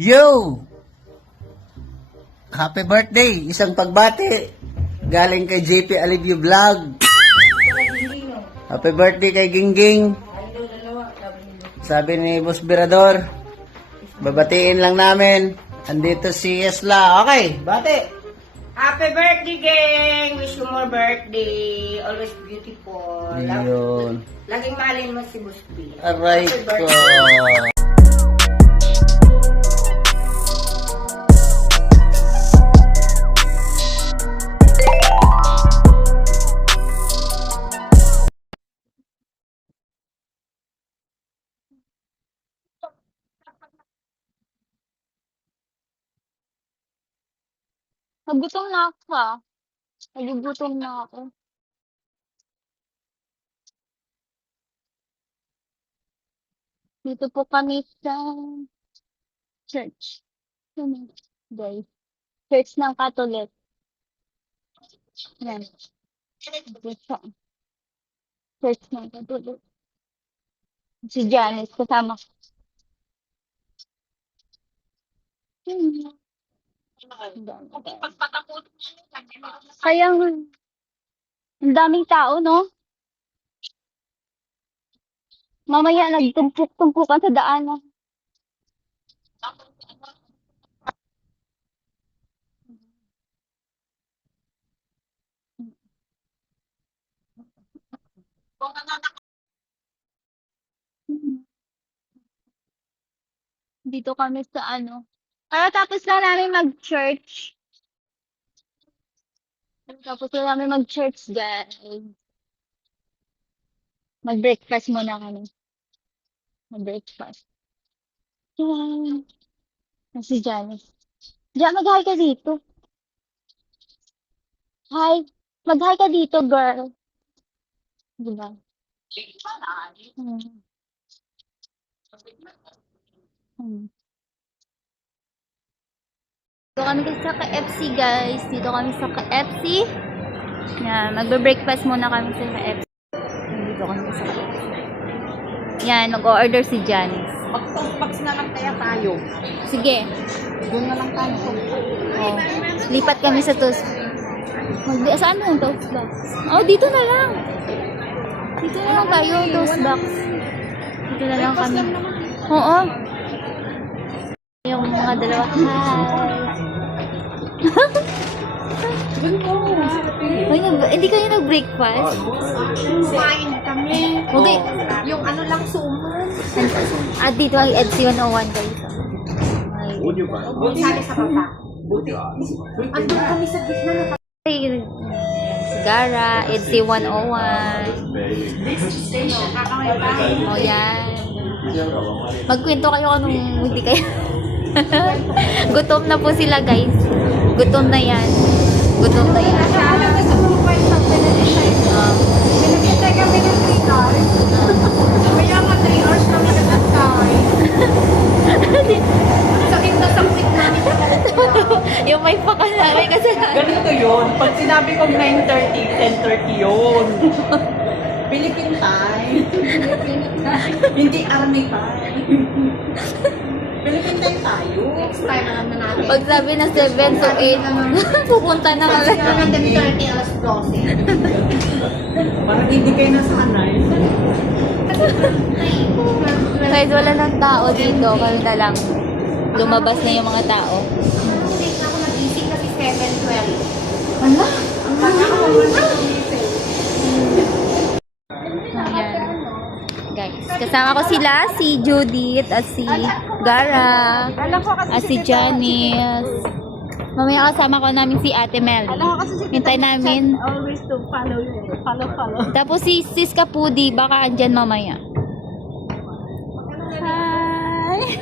Yo! Happy birthday! Isang pagbati galing kay JP Alivio Vlog. Happy birthday kay Gingging. Sabi ni Boss Birador, babatiin lang namin. Andito si Esla. Okay, bati. Happy birthday, gang! Wish you more birthday. Always beautiful. Yun. Laging mahalin mo si Boss B. Aray Happy ko. birthday. Nagutom na ako Nagugutom na ako. Dito po kami sa church. Guys. Church ng Catholic. Yan. Dito. Church ng Catholic. Si Janice kasama ko. Kaya nga. Ang daming tao, no? Mamaya nagtumpuk-tumpukan sa daan, no? Dito kami sa ano. Tapos na namin mag-church. Tapos na namin mag-church, guys. Mag-breakfast muna kami. Mag-breakfast. Yan. Si Janice. Diyan, mag-hi ka dito. Hi. Mag-hi ka dito, girl. Diba? Hmm. Dito kami sa KFC, guys. Dito kami sa KFC. Yan, magbe-breakfast muna kami sa KFC. Dito kami sa KFC. Yan, mag-order si Janice. Mag-toastbox na lang kaya tayo. Sige. Doon na lang tayo. Oh, lipat kami sa toast. Saan yung toast box? Oh, dito na lang. Dito na lang tayo, toast box. Dito na lang kami. Oo. Yung mga dalawa. Hi. Hindi kayo nag-breakfast? Kumain kami. Okay. Yung ano lang, sumo. At dito ang EDC 101 guys. Sali sa baba. Andun kami sa gitna ng Gara, EDC 101. O yan. Magkwento kayo anong hindi kayo. Gutom na po sila guys. Gutom na yan. Gutom na yan. Pinagkitay kami ng 3 hours. Kaya nga 3 hours na magatay. Sakit na sakit namin. Yung may pakal namin kasi Ganito yun. Pag sinabi kong 9:30, 10:30 yun. Philippine time. Hindi army time. Philippine time tayo. Next time alam na natin. pag sabi na 7 to 8 pupunta na Kasi kami. naman 10:30 alas 12. Parang hindi kayo nasanay. Kahit wala ng tao dito, kami na lang. Lumabas na yung mga tao. Hindi na ako nagising kasi 7:12. Wala? Ang taga ako naman nagising. Ayan. Guys, kasama ko sila, si Judith at si Gara at si Janice. Mamaya kasama ko namin si Ate Melly. Hintay namin. Always to follow. Tapos si Sis Kapudi, baka andyan mamaya. Hi!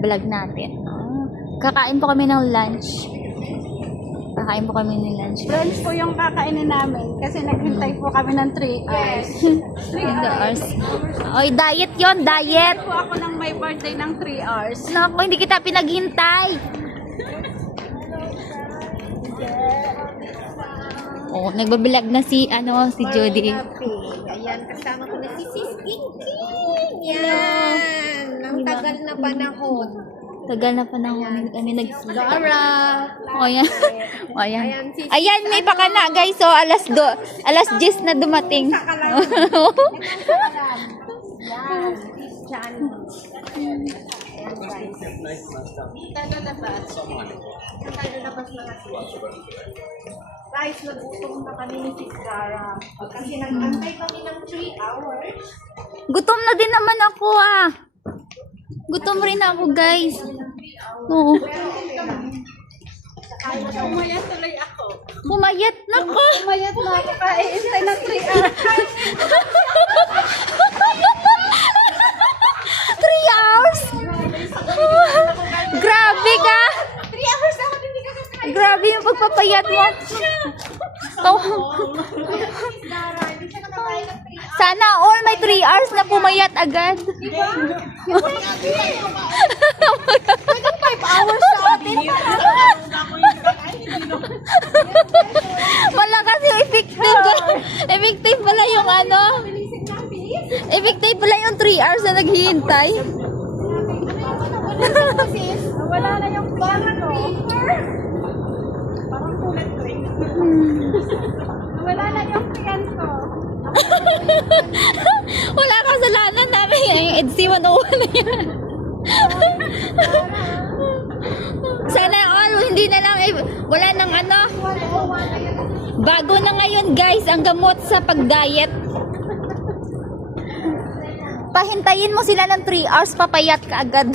Vlog natin. Kakain po kami ng lunch. Kakain po kami ng lunch. Lunch po yung kakainin namin kasi naghintay po kami ng 3 hours. 3 hours. Oy, diet yon, diet! Po ako nang may birthday ng 3 hours. Naku, hindi kita pinaghintay. Oh, nagbablog na si Jody. Ayan, kasama ko na si Sis King King. Yan. Ang tagal na panahon. Tagal na pa nang kami nag-Gara. O yan. O yan. Ayan, may pakana guys. So, alas 10 na dumating. Guys, nagutom na kami ni Sis Gara. Kasi nag-antay kami ng 3 hours. Gutom na din naman ako ah. Gutom rin ako guys. Oo. Umayat tuloy ako. Pumayat na ko. Umayat na ako. Kaintay ng 3 hours. 3 hours? Grabe ka. 3 hours ako hindi ka kakain. Grabe yung pagpapayat mo. Oh. Gara, hindi siya nakakain ng 3 hours. Sana all may 3 hours na pumayat agad. Diba? Pwedeng 5 hours sa atin. Malakas yung effective. Effective pala yung ano. Bilising na ang bilis. Effective pala yung 3 hours na naghihintay. Wala na yung parang paper. Parang kulit rin. Wala na yung piyan ko. Wala kasalanan namin. Yung EDC 101 na yan. Sana all, hindi na lang, wala nang ano. Bago na ngayon guys, ang gamot sa pag-diet. Pahintayin mo sila ng 3 hours, papayat ka agad.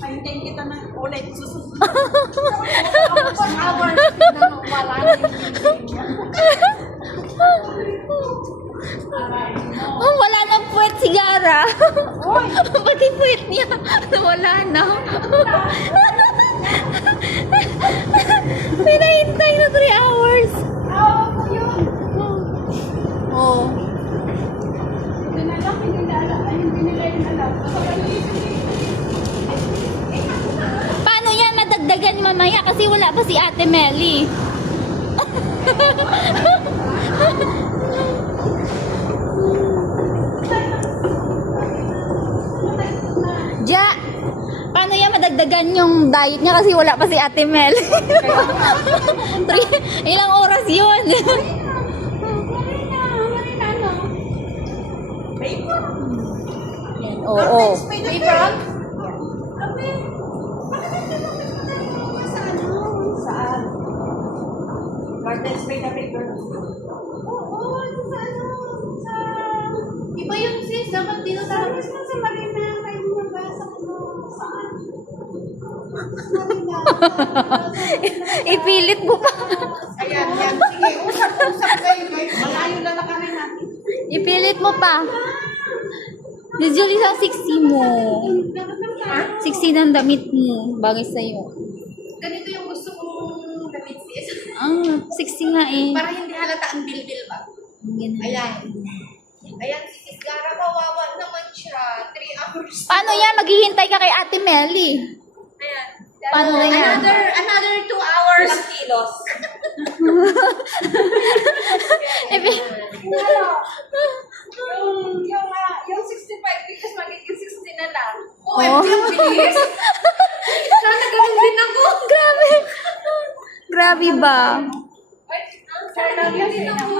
Pahintayin kita ng ulit. Susunod. Hours na wala na yung Oh, wala nang puwet si Gara. Pati puwet niya, wala na. Pinahintay na 3 hours. Oh. Paano yan madagdagan mamaya kasi wala pa si Ate Melly. Ja, paano yan madagdagan yung diet niya kasi wala pa si Ate Mel? Ilang oras yun? Yan, oo. Garden spray na paper. Iba yung sis, dapat dito sa amin sa Marina, kayo mabasa ko saan. Ipilit mo pa. Ayan, yan. Sige, usap kayo guys. Malayo na kami natin. Ipilit mo pa. Usually sa 60 mo. 60 ng damit mo. Bagay sa'yo. Ganito yung gusto kong damit sis. 60 nga eh. Para hindi halata ang bilbil ba? Ganun. Ayan. Ayan, si Sis Gara, kawawa naman siya. 3 hours. Paano yan? Maghihintay ka kay Ate Melly. Ayan. Paano yan? Another 2 hours. Ilang kilos? Yung 65 because magiging 60 na lang. Oh. Ang bilis. Sana ganun din ako. Grabe. Grabe ba? Sana ganun din ako.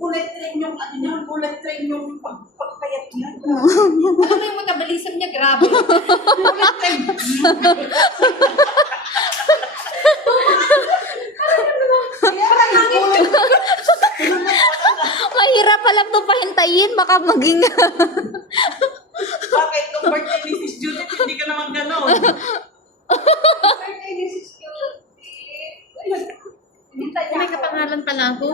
Bullet train yung ano yun, bullet train yung pagpayat niya. Ano yung magkabalisam niya? Grabe. Bullet train. Mahirap pala ito pahintayin. Baka maging... Bakit? Kung birthday ni Sis Judith, hindi ka naman gano'n. May kapangalan pala ako.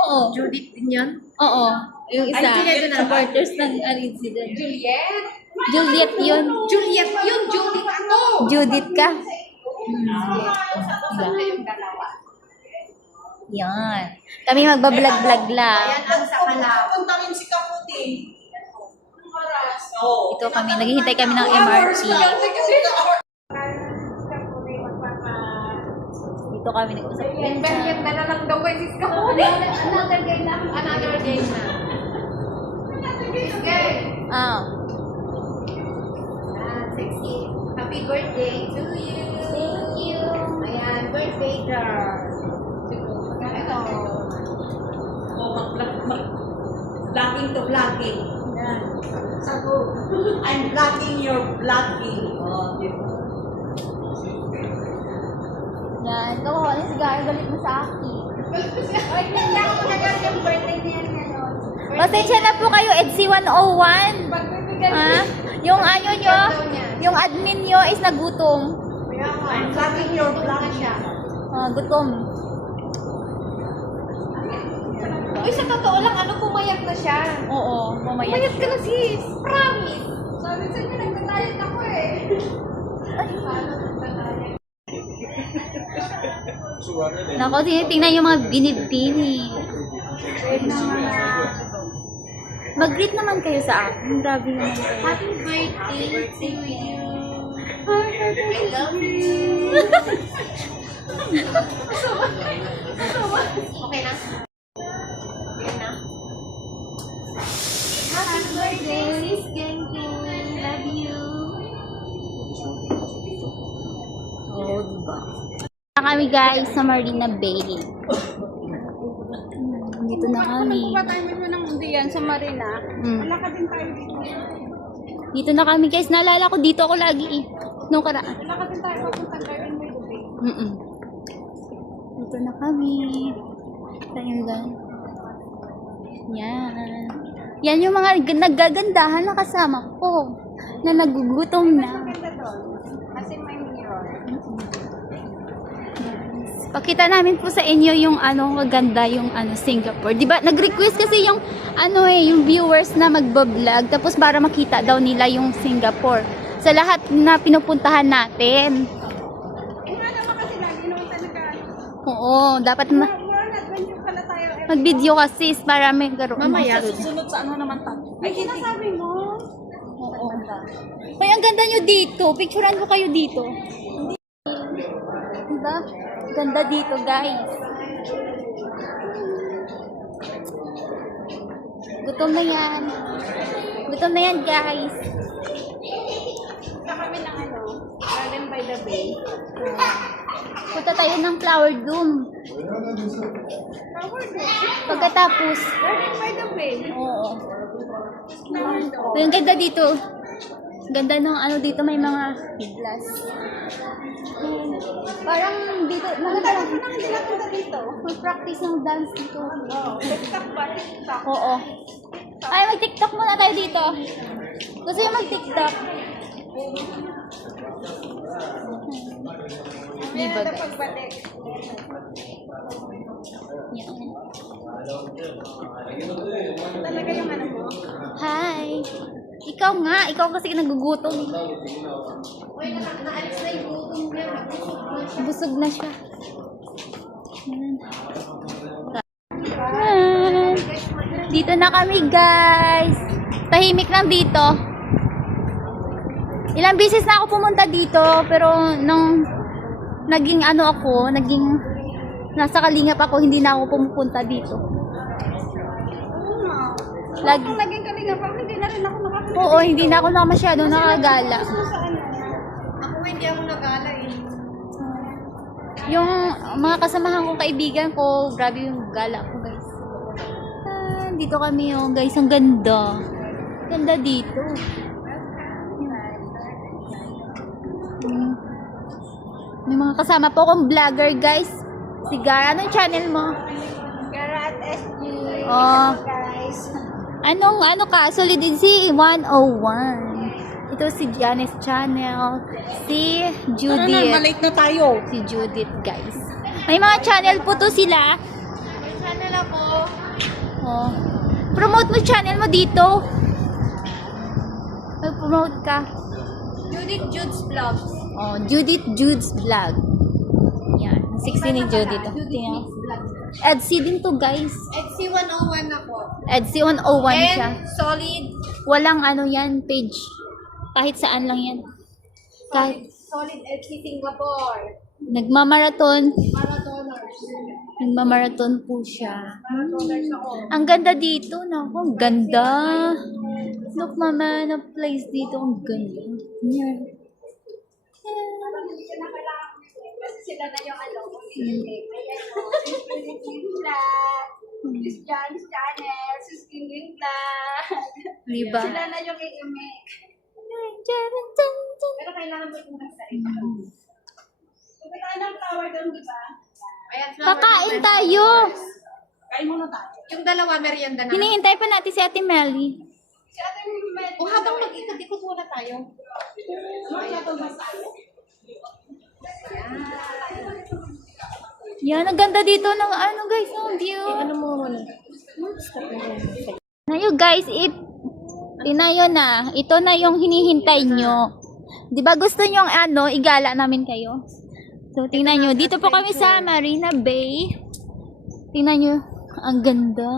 Oo. Judith din yan. Oo. Yung isa. Ay, Juliet na. Supporters ng Aritzidel. Juliet? Juliet yun. Juliet yun. Judith ako. Judith ka. Saan kayong dalawa? Yan. Kami magbablog-vlog lang. Ayan ang sakalaw. Punta rin si Kaputi. Oo. Ito kami. Naghihintay kami ng MRT. Dito kami nag-usap. Benbet na lang daw kay Sis Kapuli. Another day lang. Another day na. Ah. Sexy. Happy birthday to you. Thank you. Ayan, birthday girl. Ito. Vlogging to vlogging. Yan. Sago. I'm vlogging your vlogging. Yan. Kawawa na si Gara. Galit mo sa akin. Ay, hindi ako nagalit yung birthday niya ngayon. Pasensya na po kayo, EDSI 101. Pagbibigay Ah, yung ano nyo, yung admin nyo is nagutom. I'm vlogging your vlogging. Ah, gutom. Uy, sa totoo lang, ano, pumayat na siya. Oo, mamaya. Pumayat ka na sis. Promise. Sabi sa inyo, nagtatayat ako eh. Paano nagtatayat? Nako, tinitingnan yung mga binibini. Mag-greet naman kayo sa akin. Grabe naman kayo. Happy birthday to you. I love you. Okay na? Yan na. Happy birthday, sis Genggeng. Love you. Oo, diba? Kami guys sa Marina Bay. Dito na kami. Tayo mo ng Indian sa Marina. Mm. Wala ka din tayo dito. Dito na kami guys. Naalala ko dito ako lagi eh. Nung karaan. Wala ka din tayo papunta Garden by the Bay. Dito na kami. Tayo guys. Yan. Yan yung mga nagagandahan na kasama ko. Na nagugutom na. Maganda doon. Kasi may mirror. Pakita namin po sa inyo yung ano, maganda yung ano, Singapore. 'Di ba? Nag-request kasi yung ano yung viewers na magba-vlog tapos para makita daw nila yung Singapore sa lahat na pinupuntahan natin. Eh nga naman kasi lagi naman talaga. Oo, dapat More on adventure pala tayo. mag-video kasi para may garo. Mamaya, susunod sa ano naman tayo. Ay, sinasabi mo. Oo. Ay, ang ganda nyo dito. Picturean ko kayo dito. Diba? Ganda dito, guys. Gutom na yan. Gutom na yan, guys. Sa kami ng ano, Garden by the Bay. Punta tayo ng Flower Dome. Flower Dome. Pagkatapos, Garden by the Bay. oo. Flower Dome. Yung ganda dito. Ganda ng ano dito, may mga glass. Parang dito, maganda lang. Ano hindi napunta dito? Mag-practice ng dance dito. TikTok ba? TikTok. Oo. Ay, mag-TikTok muna tayo dito. Gusto yung mag-TikTok. May Diba, nata guys? pagbalik. Yan. Talaga yung ano mo? Hi! Ikaw nga, ikaw kasi nagugutom. Uy, naalis na yung gutom niya. Busog na siya. Yan. Dito na kami, guys. Tahimik lang dito. Ilang beses na ako pumunta dito, pero nung naging ano ako, naging nasa Kalingap ako, hindi na ako pumupunta dito. Lagi. Kung naging kalinga pa, hindi na rin ako nakapunta. Oo, hindi na ako na masyado nakagala. Sa ano? Ako hindi ako nagala eh. Yung mga kasamahan kong kaibigan ko, grabe yung gala ko, guys. Ah, dito kami yung guys, ang ganda. Ganda dito. Hmm. May mga kasama po akong vlogger, guys. Si Gara, anong channel mo? Gara at SG. Oh. Guys. Anong ano ka? Solidity 101. Ito si Janice channel. Si Tara na, Judith. malate na tayo. Si Judith, guys. May mga channel po to sila. May channel ako. Oh. Promote mo channel mo dito. Mag-promote ka. Judith Jude's Vlogs. Oh, Judith Jude's Vlog. Yan. 16 ni Judith. Tingnan. EDSI din to, guys. Etsy 101 ako. EDSI 101 siya. And solid. Walang ano yan, page. Kahit saan lang yan. Kahit, Solid Etsy Singapore. Nagmamarathon. Nagmamarathon po siya. Ang ganda dito. Naku, ang ganda. Look, mama, na place dito. Ang ganda. Yan. Sila na yung ano, Miss John's Channel, Sis Kinging Vlog. Diba? Sila na yung i-make. Pero kailangan mo itong nasa iba. Kung tayo ng flower doon, di ba? Ayan, flower Kakain doon. tayo. Kain muna tayo. Yung dalawa, merienda na. Hinihintay pa natin si Ate Melly. Si Ate Mel. O habang mag-ikot-ikot muna tayo. Yan, ang ganda dito ng ano guys, ang view. Nayo guys, tinayo na. Ito na yung hinihintay nyo. Di ba gusto nyo ano, igala namin kayo? So, tingnan nyo. Dito po kami sa Marina Bay. Tingnan nyo. Ang ganda.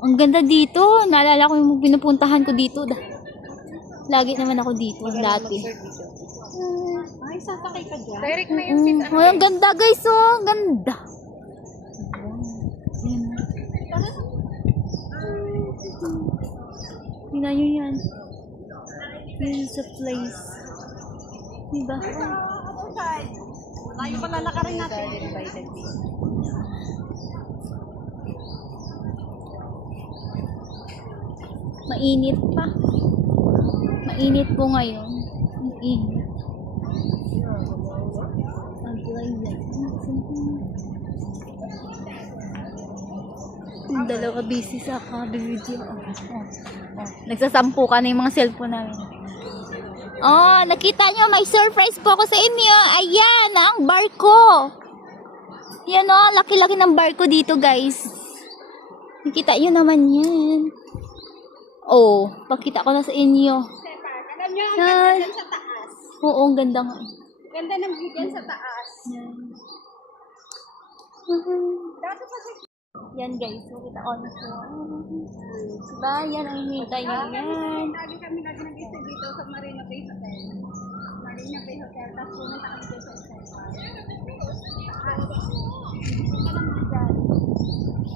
Ang ganda dito. Naalala ko yung pinupuntahan ko dito. Lagi naman ako dito dati. Ay, sasakay ka dyan. Direct na yung Oh, ang ganda guys, oh. Ang ganda. Ayan. Tingnan nyo yan. This is a place. Diba? Tayo pa lalakarin natin. Mainit pa. Mainit po ngayon. Ang init. Ang dalawa busy sa video. Nagsasampu ka na yung mga cellphone namin. Oh, nakita nyo, may surprise po ako sa inyo. Ayan, ang barko. Yan oh, laki-laki ng barko dito, guys. Nakita nyo naman yan. Oh, pakita ko na sa inyo. Alam nyo, ang Yan. ganda dyan sa taas. Oo, ang ganda nga. Ganda ng view dyan sa taas. Dati pa sa Yan guys, makita ko na siya. Diba? Yan ang hinihintay nyo. Yan. Lagi kami nag-isa dito sa Marina Bay Hotel. Marina Bay Hotel. Tapos pumunta kami dito sa hotel.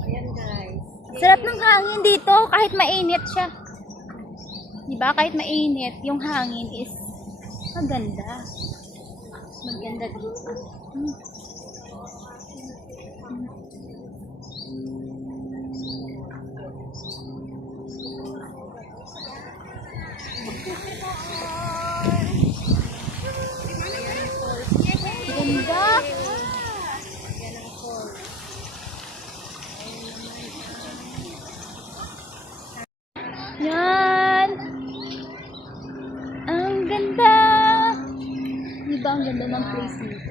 Ayan guys. Sarap ng hangin dito kahit mainit siya. Diba? Kahit mainit, yung hangin is maganda. Maganda dito. Ganda. Yan. Ang ganda. Diba ang ganda ng place dito?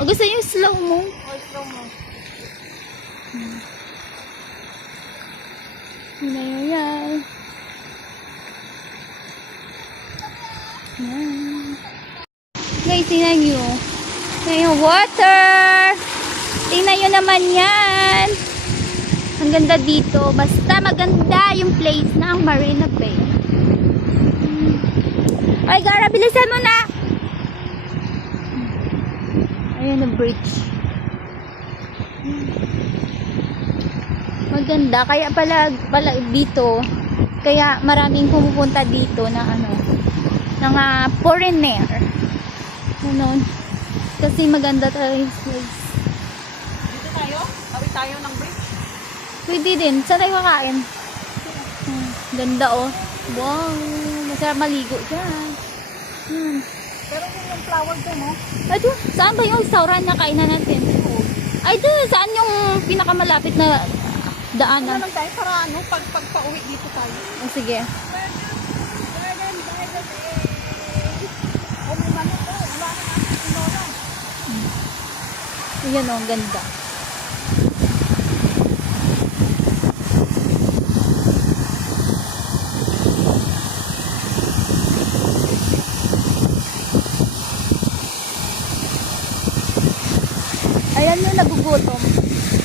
O gusto niyo slow mo? Yan. Yan. Guys, tingnan nyo. Tingnan yung water. Tingnan nyo naman yan. Ang ganda dito. Basta maganda yung place ng Marina Bay. Ay, Gara, bilisan mo na. Ayan ang bridge. Maganda. Kaya pala dito, kaya maraming pumupunta dito na ano, ng foreigner. Ano, kasi maganda talaga yung place. Dito tayo? Awit tayo ng bridge? Pwede din. Saan tayo kakain? Ganda oh. Wow. Masarap maligo dyan. Pero kung yung flower doon, no? Ay, doon. Saan ba yung restaurant na kainan natin? Ay, doon. Saan yung pinakamalapit na daanan? Ano lang tayo para ano, pag pauwi dito tayo. Oh, sige. O may ano to, wala na natin sinora. Ayan oh, ang ganda. gutom.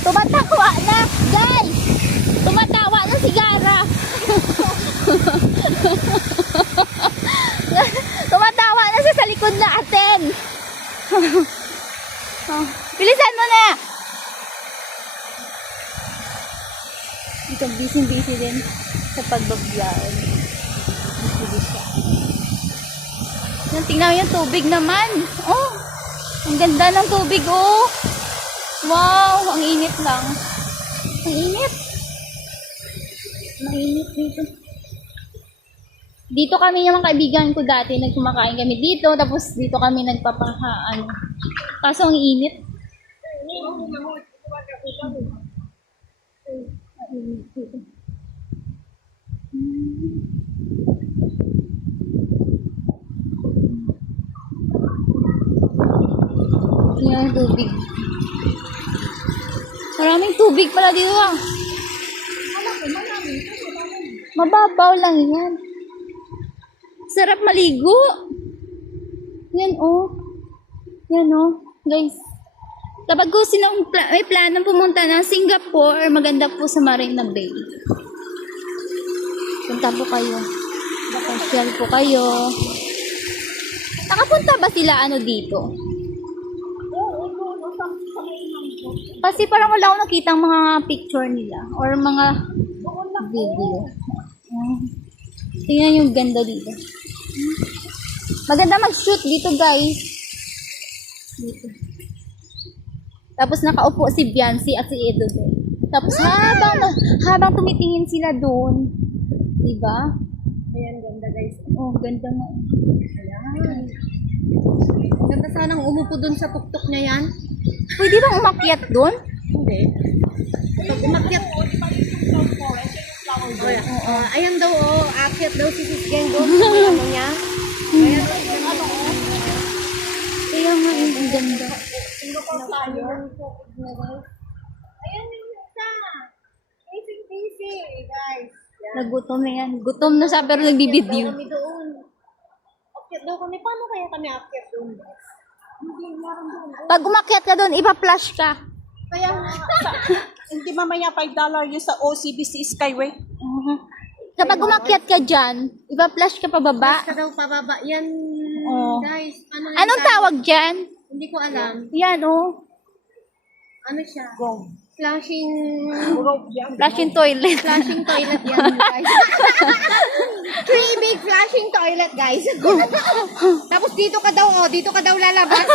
Tumatawa na, guys! Tumatawa na si Gara. Tumatawa na siya sa likod natin. Oh, bilisan mo na! Ito, busy din sa pagbablog. Busy siya. Yan, tingnan mo yung tubig naman. Oh, ang ganda ng tubig, oh. Wow, ang init lang. Ang init. Mainit dito. Dito kami yung kaibigan ko dati, nagkumakain kami dito, tapos dito kami nagpapahaan. Kaso ang init. Yan, tubig. Maraming tubig pala dito ah. Mababaw lang yan. Sarap maligo. Yan oh. Yan oh. Guys. Kapag gusto nang may planong pumunta ng Singapore, maganda po sa Marina Bay. Punta po kayo. Pasyal po kayo. Nakapunta ba sila dito? Kasi parang wala akong nakita ang mga picture nila or mga video. Tingnan yung ganda dito. Maganda mag-shoot dito, guys. Dito. Tapos nakaupo si Biancy at si Edo doon. Tapos habang tumitingin sila doon, diba? Ayan, ganda guys. Oh, ganda nga. Ayan. Ganda sanang umupo dun sa tuktok niya yan. Pwede bang umakyat doon? Hindi. Pag umakyat, ayan daw, akyat daw si Sis Gengo. Ano niya? Ayan, Kaya nga, ang ganda. ayan yung isa. Busy, guys. Nagutom na yan. Gutom na siya pero nagbibideo. Kami doon. Akyat daw kami. Paano kaya kami akyat doon, guys? Hindi meron doon. Pag umakyat ka doon, ipa-flash ka. Kaya, Hindi mamaya $5 yung sa OCBC Skyway. Kapag umakyat ka dyan, ipa-flash ka pababa. ka daw pababa. Yan, Oh. guys. Ano yan, Anong guys? tawag dyan? Hindi ko alam. Yan, oh. Ano siya? Flashing... Flashing toilet. Flashing toilet yan, guys. 3 big flashing toilet, guys. Tapos dito ka daw, dito ka daw lalabas.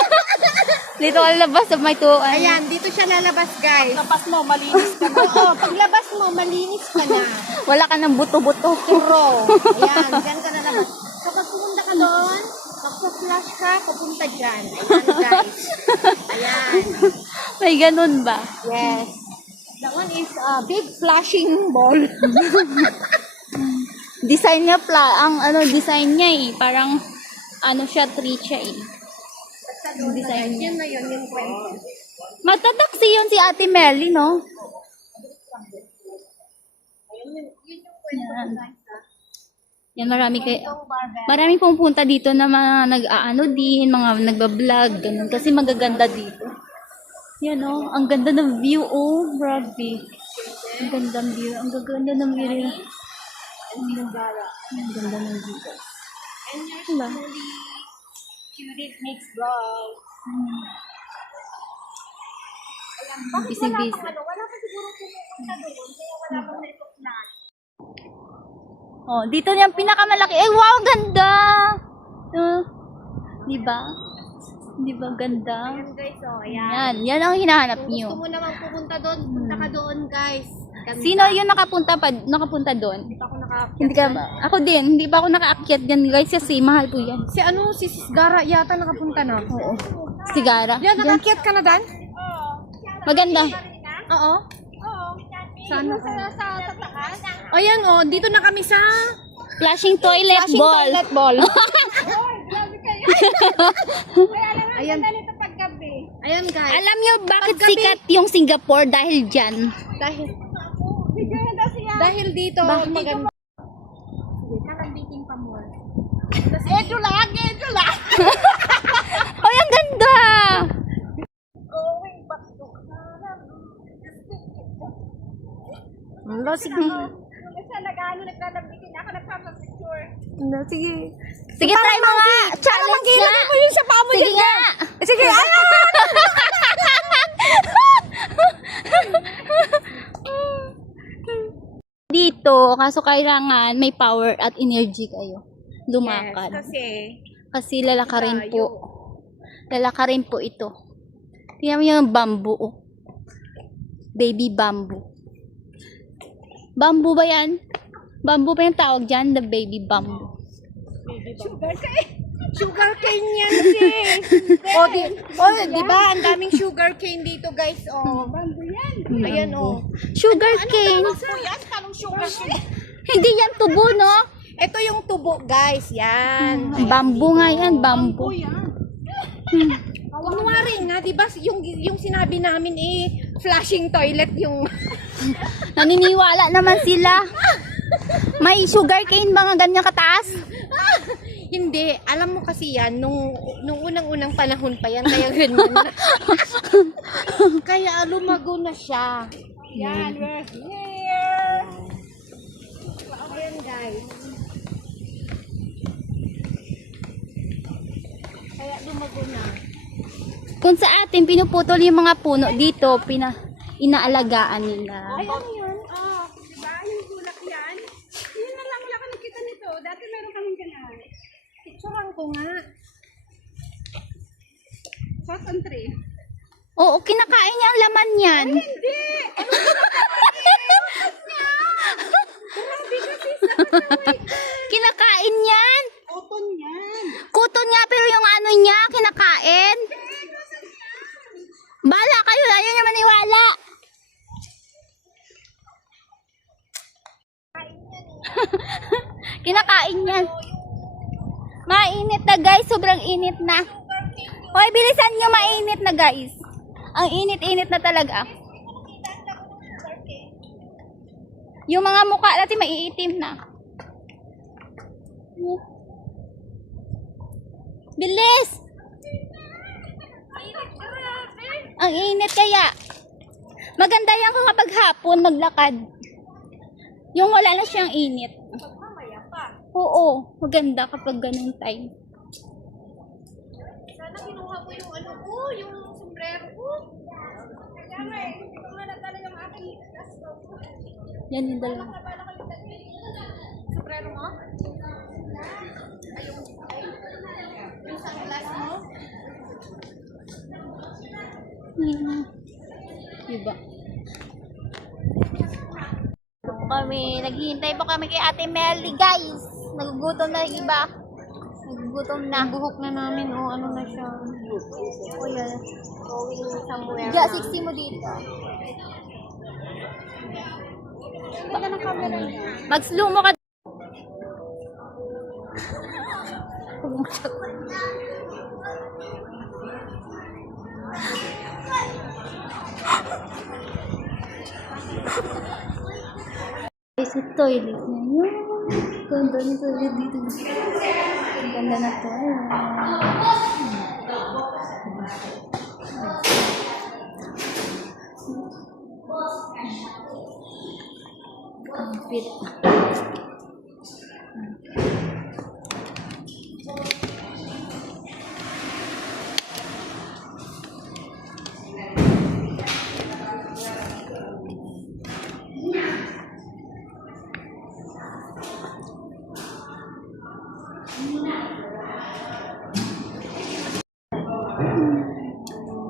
Dito ka labas sa may tuwan. Ayan, dito siya lalabas, guys. Tapas mo, malinis ka na. Oo, paglabas mo, malinis ka na. Wala ka ng buto-buto. Puro. Ayan, dyan ka lalabas. Kapag pumunta ka doon, magpa-flash ka, pupunta dyan. Ayan, guys. Ayan. May ganun ba? Yes. That one is a big flashing ball. Design niya, design niya eh. Parang, siya, tree siya eh. Yung design. Yan na yun, yung kwento. Magtataksi yun si Ate Melly, no? Yan. Yan, maraming pumunta dito na mga din, mga nagbablog, ganun. Kasi magaganda dito. Yan, oh. Ang ganda ng view, oh. Grabe. Ang ganda ng view. Ang ganda ng view. Ang ganda ng view. And you're Diba? slowly Judith makes vlog. Busy-busy. Wala pa siguro pumunta doon, kaya wala pang na-plan. Oh, dito yung pinakamalaki. Eh, wow, ganda! Diba? Diba, ganda? Ayan guys, ayan. Yan ang hinahanap Kung niyo. gusto mo naman pumunta doon, punta ka doon guys. Ganda. Sino yung nakapunta doon? Hindi pa ako nakaakyat. Hindi ka ba? Ako din, hindi pa ako nakaakyat dyan guys kasi mahal po yan. Si Sis Gara yata nakapunta na. Oo. Sigara. Yan, nakaakyat ka na dan? Maganda. Oo. Sana. Sa taas? Ayan dito na kami sa Flashing toilet ball. ball. Ayan. Ganito paggabi. Ayan guys. Alam niyo bakit sikat yung Singapore dahil dyan? Dahil dito maganda. Nakabiting pa more. Ito lang. Ay, ang ganda! Going back to Ano, sige. Kasi naglalamitin ako, nagpapapicture. Ano, sige. Sige, try mo nga. Challenge nga. Ilagay mo yung sa paa mo Sige dyan. nga. Sige, Dito, kaso kailangan may power at energy kayo. Lumakad. Kasi lalakarin po. Lalakarin po ito. Tingnan mo yung bamboo. Oh. Baby bamboo. Bamboo ba yan? Bamboo ba yung tawag dyan? The baby bamboo. sugar cane yan, sis. Di ba? Ang daming sugar cane dito, guys. Oh. Ayan, oh. Sugar cane. Yan, talong sugar cane. Hindi yan tubo, no? Ito yung tubo, guys. Yan. Bamboo nga yan, bamboo. Kunwari nga, di ba, yung sinabi namin flushing toilet yung... Naniniwala naman sila. May sugar cane ba nga ganyan kataas? Hindi, alam mo kasi yan, nung unang-unang panahon pa yan, kaya ganyan na. Kaya lumago na siya. Yan, we're here! Ayan, guys. Kaya lumago na. Kung sa atin, pinuputol yung mga puno dito, inaalagaan nila. Ayan yun. Diba? Yung bulak yan. Yun na lang, wala ka nakita nito. Dati meron kaming ganyan. Picturean ko nga. Cotton tree. Oo, kinakain niya ang laman yan. Hindi! Kinakain yan. Cotton yan. Kuton nga, pero yung ano niya, kinakain. Bala kayo, ayaw niya maniwala. Kinakain yan. Mainit na guys, sobrang init na. Hoy, bilisan nyo, mainit na guys. Ang init-init na talaga. Yung mga mukha natin maiitim na. Bilis! Ang init kaya. Maganda yan kung kapag hapon maglakad. Yung wala na siyang init. Oo, maganda kapag ganun time. Sana kinuha ko yung ano ko, yung sombrero ko. Kaya nga eh, hindi ko nga nadala yung aking gasto. Yan yung dalawa. Sombrero mo? Yung sunglass mo? Diba? Naghihintay po kami kay Ate Melly, guys. Nagugutom na yung iba. Nagugutom na. Buhok na namin, oh, ano na siya. O yan. Going somewhere. Ja, 60 mo dito. Baka ng camera niya. Mag-slow mo ka. Sa toilet na yun. Ganda ng toilet dito. Ang ganda na to. Ang fit.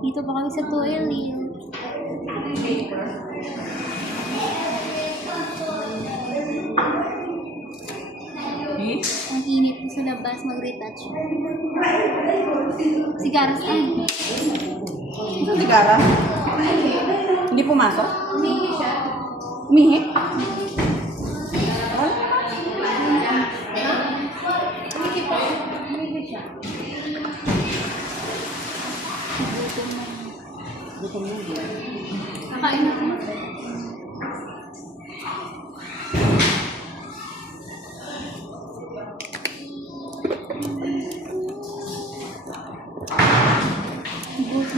Dito pa kami sa toilet. Ang init ko sa labas, mag-retouch. Sigara saan? Hindi ka Hindi pumasok? Umihi? Kakain na ko.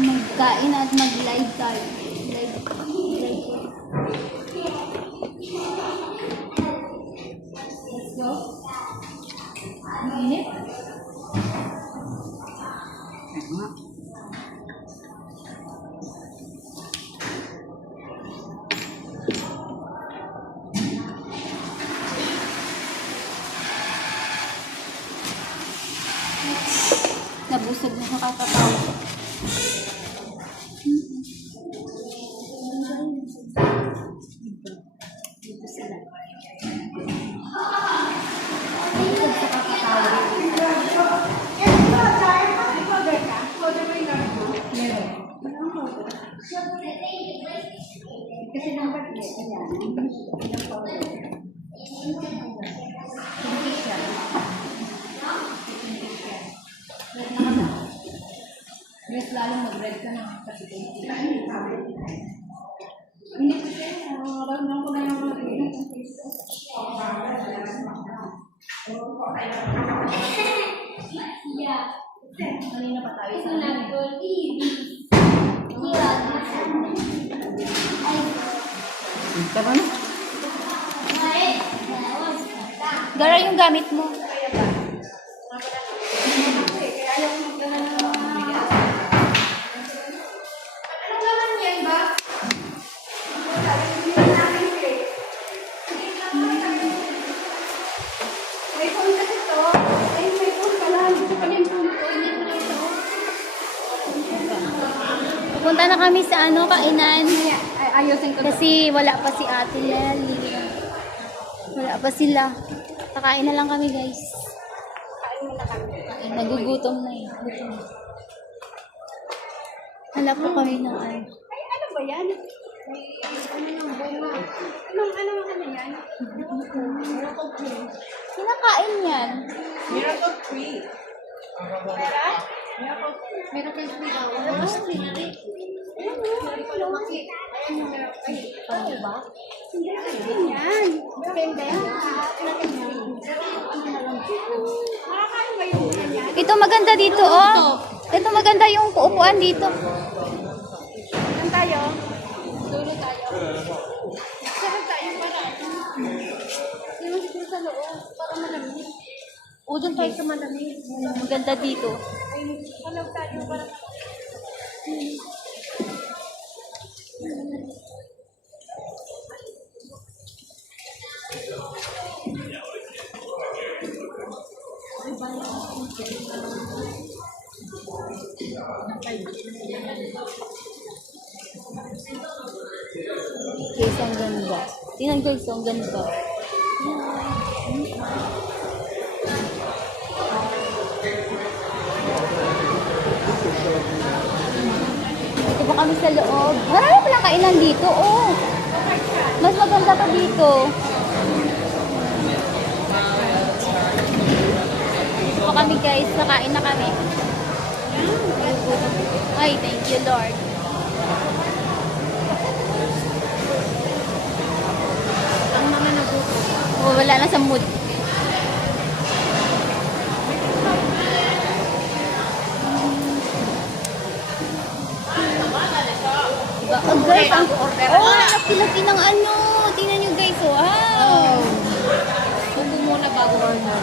Magkain at mag-live tayo. Live. busog na nakakatawa. Gara yung gamit mo. Pupunta na kami sa kainan. Ayusin ko. Kasi wala pa si Ate Nelly. Wala pa sila. Kakain na lang kami, guys. Nagugutom na eh. Gutom. Hanap po kami ng ay. Ay, ano ba yan? Ano ng bunga? Ano yan? Kinakain yan. Miracle tree. Meron kayo free daw. Ano ba? Yan. Ganda yan. Makakain ba yung yan? Ito maganda dito, oh. Ito maganda yung upuan dito. Saan tayo? Dulo tayo. Saan tayo para? Hindi mo siguro sa loob. Para malamig. O, doon tayo sa malamig. Maganda dito. Malamig tayo para Guys, ang ganda. Tingnan guys, ang ganda. Dito pa kami sa loob. Marami palang kainan dito, oh. Mas maganda pa dito. Dito pa kami guys, nakain na kami. Ay, thank you Lord. ang mga nagutom. Oh, wala na sa mood. Diba? Oh, guys, ang laki-laki ng ano. Tingnan nyo guys, oh. Wow. Subo muna bago order.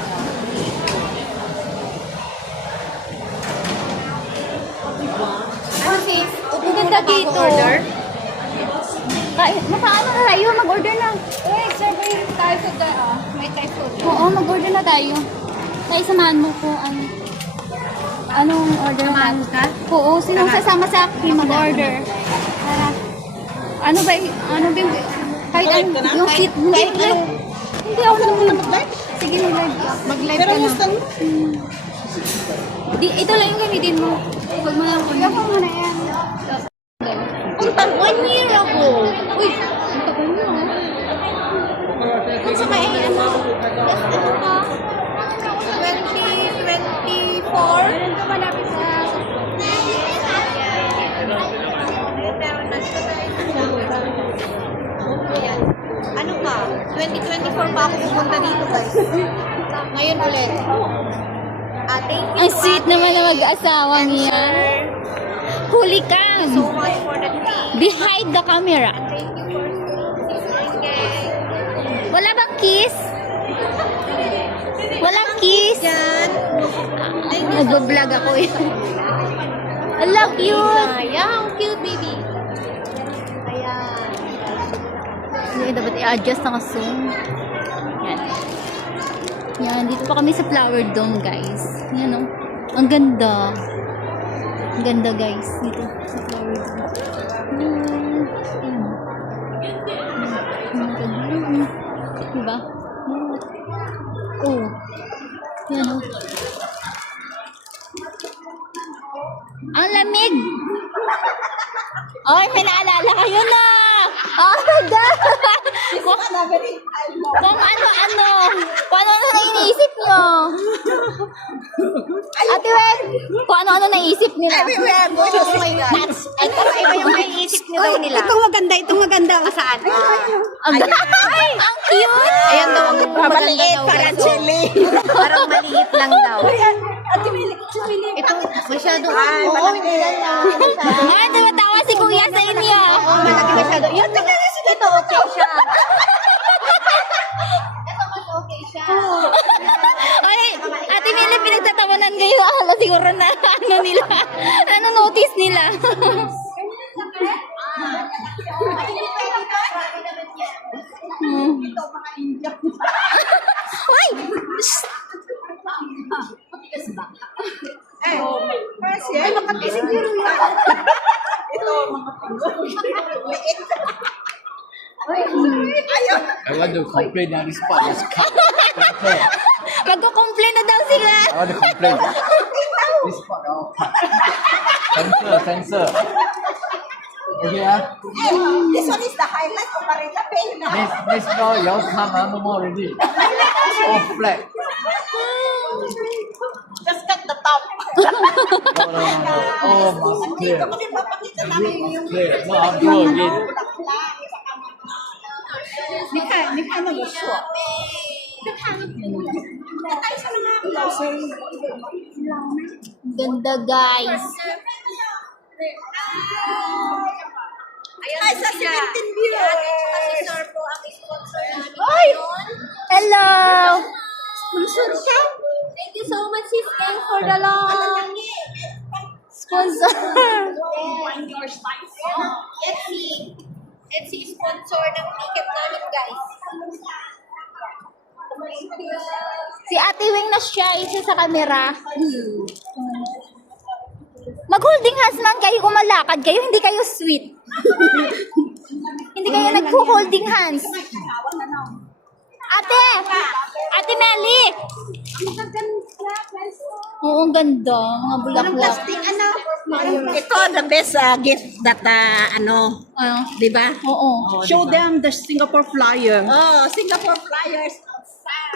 Ano sis? Ang ganda dito. Makaano na tayo? Mag-order na. Eh, survey tayo sa may Thai food. Oo, mag-order na tayo. Tayo samahan mo ko. Anong order na? Samahan ka? Oo, sinong sasama sa akin mag-order? Ano ba yung kahit yung seat, hindi ako mag-live. Sige, mag-live ka. Mag-live ka na. Ito lang yung gamitin mo. Huwag mo lang kunin. Ako muna yan. Ang tag 1 year ago. Uy, ang tagal mo. Kung sa kaya ano ka? 2024? Meron ka malapit sa... Ano ka? 2024 pa ako pupunta dito, guys. Ngayon ulit. Ang sweet naman na mag-asawang yan. Huli ka! So much for the tea. Behind the camera. Wala bang kiss? Walang kiss? Nag-vlog ako eh. Hello, cute! Sayang, cute baby. Ayan. Hindi, dapat i-adjust ang zoom. Yan. Yan, dito pa kami sa Flower Dome, guys. Yan, oh. Ang ganda. Ganda guys, dito sa flower dome. Diba? Oh. Yan oh. Ang lamig! Ay, may naalala kayo na! Oh my God! Kung ano-ano. Kung ano-ano na iniisip nyo. Ate Wen, kung ano-ano na isip nila. Ito, iba yung naiisip nila. Itong maganda. Saan? Ay, ang cute! Ayan daw ang Maliit, parang chili. Parang maliit lang daw. Ate Mili. Ito, masyado. Oo, hindi lang daw. Ay, tumatawa si Kuya sa inyo. Oo, malaki masyado. Yun, ito okay siya. Ito mas okay siya. Ay, Ate Mili, pinagtatawanan kayo. Akala siguro na ano nila. Ano notice nila. Ay! Ay, makatisig yun. Ito, mga I want to complain on this spot. Let's cut. Magko-complain na daw sila. I want to complain. This spot, I'll cut. Censor. Okay, This one is the highlight of Marina Pena. This now, y'all come on, no more already. All flat. Just cut the top. No. Oh, must clear. Kasi papakita namin yung Clear. No, I'll do again. Nika na mo siya. Ganda guys. Ay, sa 17 viewers. Sir po ang sponsor namin. Ay! Hello! Sponsor siya. Thank you so much, Sis Ken, for the long. Sponsor. Etsy sponsor ng ticket namin, guys. Si Ate Wing na siya, isa sa camera. Mag-holding hands man kayo kung malakad kayo, hindi kayo sweet. Hindi kayo nag-holding hands. Ate! Ate Meli! Oo, ang ganda. Mga bulaklak. Ito the best gift that Ano? di ba? Oo. Show them the Singapore flyer. Oh, Singapore flyers.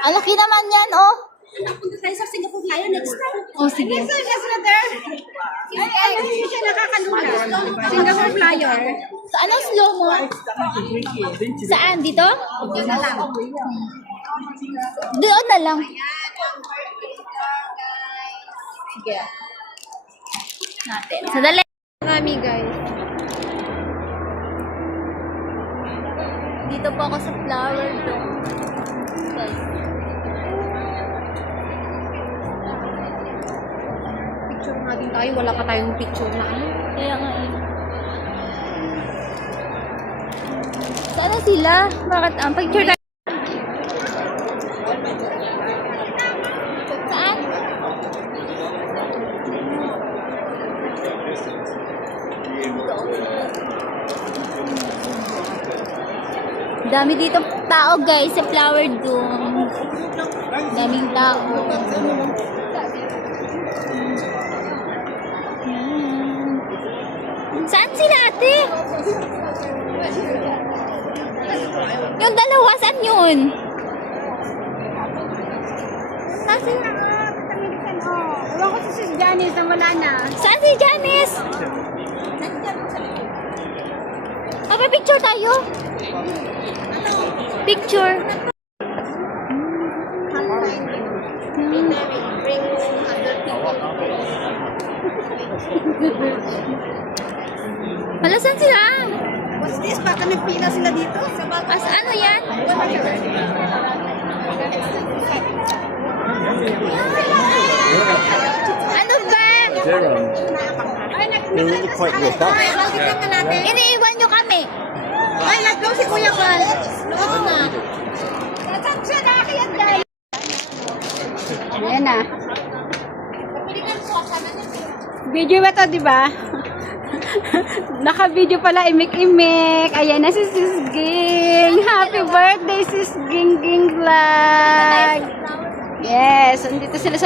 Ang laki naman yan, oh. Napunta tayo sa Singapore flyer next time. Oh, sige. Yes, brother. Ay, hindi siya nakakalula. Singapore flyer. Saan ang slow mo? Saan? Dito? Doon na lang. Sige. Natin. Sadali. Kami, guys. Dito po ako sa flower dome. Guys. Picture nga din tayo. Wala pa tayong picture na ano. Kaya nga eh. Saan na sila? Bakit ang picture tayo? Saan? Dami dito tao guys sa flower dome. Daming tao. Saan sila ate? Yung dalawa, saan yun? Saan sila? Ewan ko si Sis Janice na wala na. Saan si Janice? Okay, picture tayo. Picture. Hala, saan sila? What's this? Baka nagpila sila dito. Sa baka. As ano yan? Ano ba? You're really quite good. Iniiwan nyo kami. Ay, naglaw si Kuya Val. Oo na. Saan siya nakakiyat guys? Ayan na. Video ba to, di ba? Naka-video pala, imik-imik. Ayan na si Sis Ging. Happy birthday, Sis Ging Ging Vlog. Yes, andito sila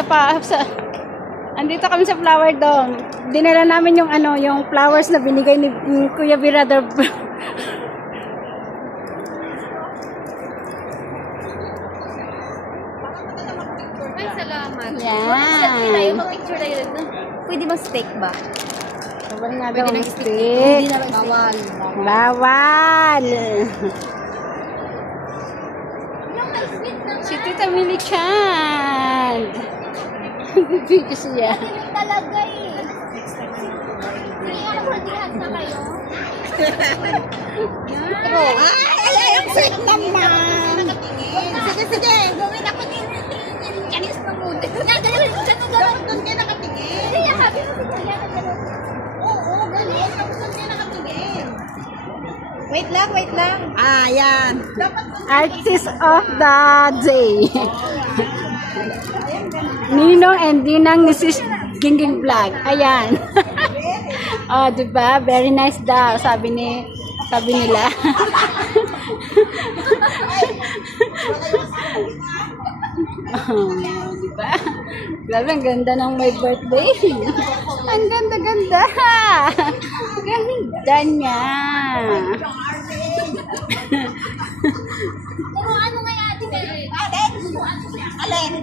andito kami sa Flower Dome. Dinala namin yung yung flowers na binigay ni Kuya Birador. Ay, salamat. Yan. Tayo, mag-picture tayo dito. Pwede ba steak ba? Bawal nga daw ang Hindi stick. na bawal. Bawal. Yung may sweet na Si Tita Millie Chan. Video siya. Hindi talaga eh. Sige, ano po, dihat na kayo? Ay, ang sweet naman. Sige, gawin ako ni Janice ng mood. Gano'n. Doon kayo nakatingin. Hindi, sabi mo si Kuya na gano'n. Oo, galing. Doon kayo nakatingin. Wait lang. Ah, yan. Artist of the day. Ninong and Dinang ni Sis Gingging Vlog. Ayan. Oh, diba? Very nice daw, sabi nila. Oh, diba? Grabe, ang ganda ng my birthday. Ang ganda-ganda. Ganda niya. Turuan mo nga yung ate Mary. Alin?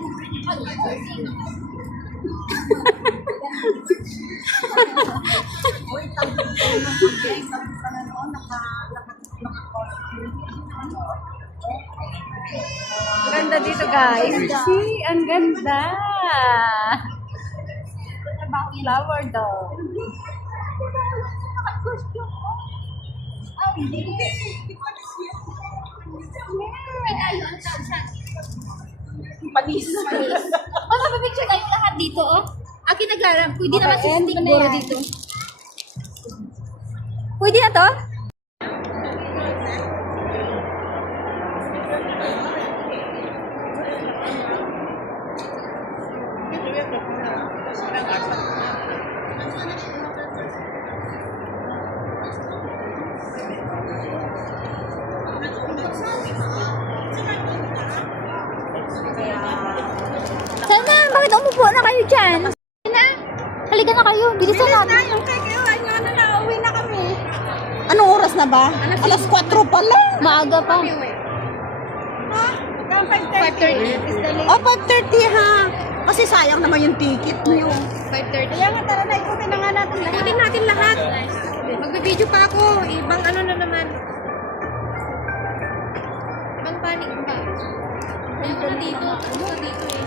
Ganda dito, guys. See, ang ganda. Flower daw. Panis. Oh, mapapicture tayo lahat dito, oh. Akin naglarang. Pwede naman si stick siguro dito. Pwede na to? Sana, bakit umupo na kayo dyan? Na, halika na kayo. Bilisan natin. Uwi na kami. Anong oras na ba? Alas 4 pa lang. Maaga pa. 5:30. Oh, 5:30 ha. Kasi sayang naman yung ticket niyo. 5:30. Kaya nga, tara na, ikutin na nga natin lahat. Ikutin natin lahat. Magbibideo pa ako. Ibang ano na naman. Ibang panik ba? Ayoko na dito. Ayoko na dito eh.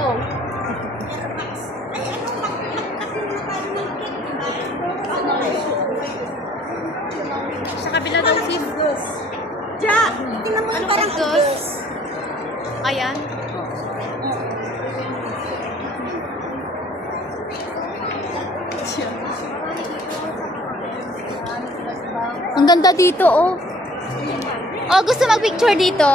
No. Sa kabila daw sis. Ja, tingnan mo parang Dos. Ayan. Ang ganda dito, oh. Oh, gusto mag-picture dito.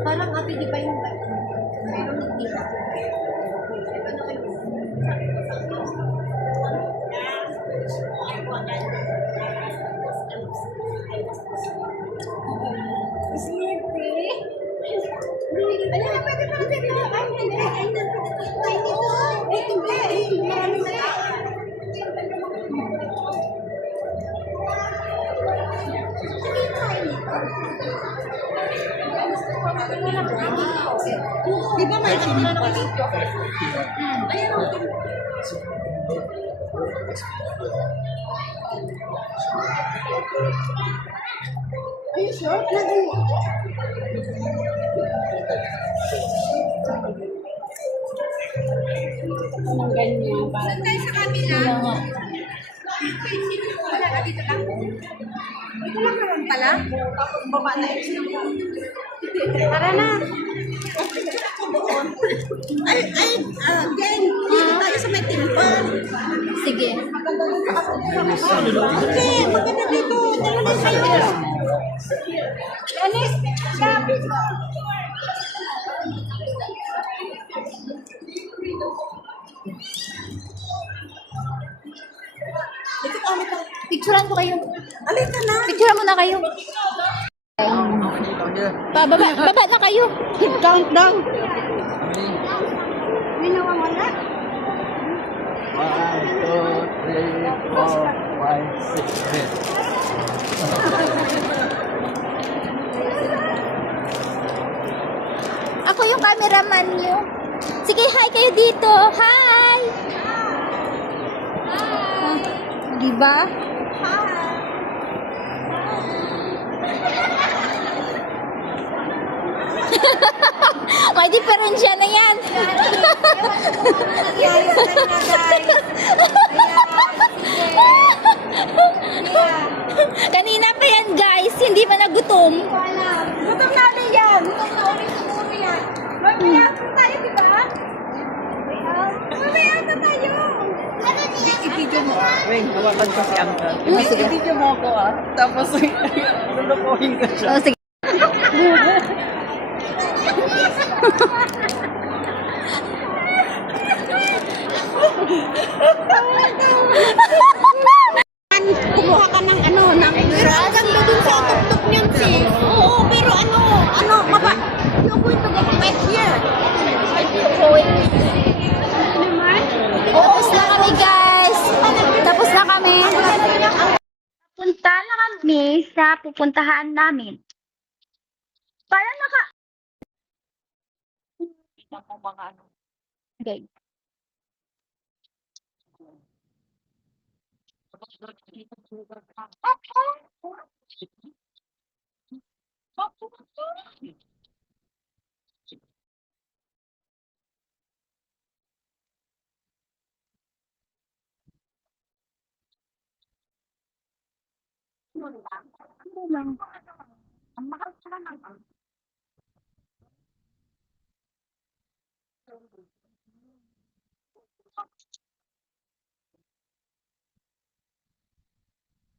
parang ate di ba yung di ba may chili pa? Are you sure? Anong ganyan? Parang Tayo sa kabila. Wala ka dito lang. Dito lang naman pala. Tapos baba na yun. tara na. ako doon. Gang, dito tayo sa may timpan. Sige. Okay, maganda dito. Dalawa kayo. Dennis, sabi ko. Dito kami pa. Picturean ko kayo. Alika na. Picturean mo na kayo. Baba na kayo. Countdown. May nawawala. 1, 2, 3, 4, 5, 6, 7. Ako yung cameraman niyo. Sige, hi kayo dito. Hi! Diba? May diferensya na yan. Kanina pa yan, guys. Hindi pa nagutom. Gutom natin yan. Gutom na ulit siguro yan. Mamaya tayo, di ba? Mamaya tayo. I-video mo. Wait, hawakan ko si Uncle. Sige. I-video mo ako Tapos, lulukuhin ko siya. Oh, sige. Kumuha ka ng ano, ng pero ang ganda dun sa tuktok niyan, sis. Oo, pero maba. You're going to get wet here. Tapos na kami, guys. Tapos na kami. Punta na kami sa pupuntahan namin. Para Okay.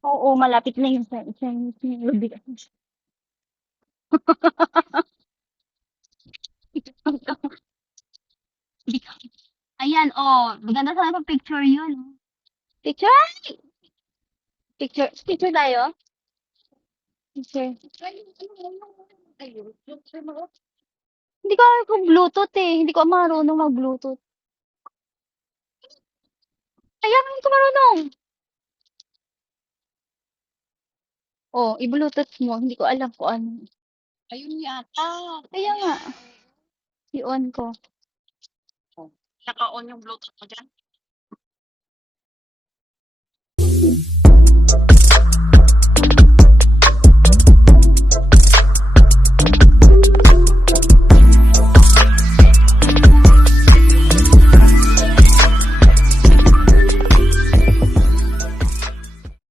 Oo, malapit na yung sa lubigan. Ayan, oh. Maganda sana pag picture yun. Picture? Picture tayo? Picture. Hindi ko alam kung Bluetooth eh. Hindi ko marunong mag-Bluetooth. Kaya hindi ko marunong. Oh, i-Bluetooth mo. Hindi ko alam kung ano. Ayun yata. Kaya nga. I-on ko. Naka-on yung Bluetooth mo dyan.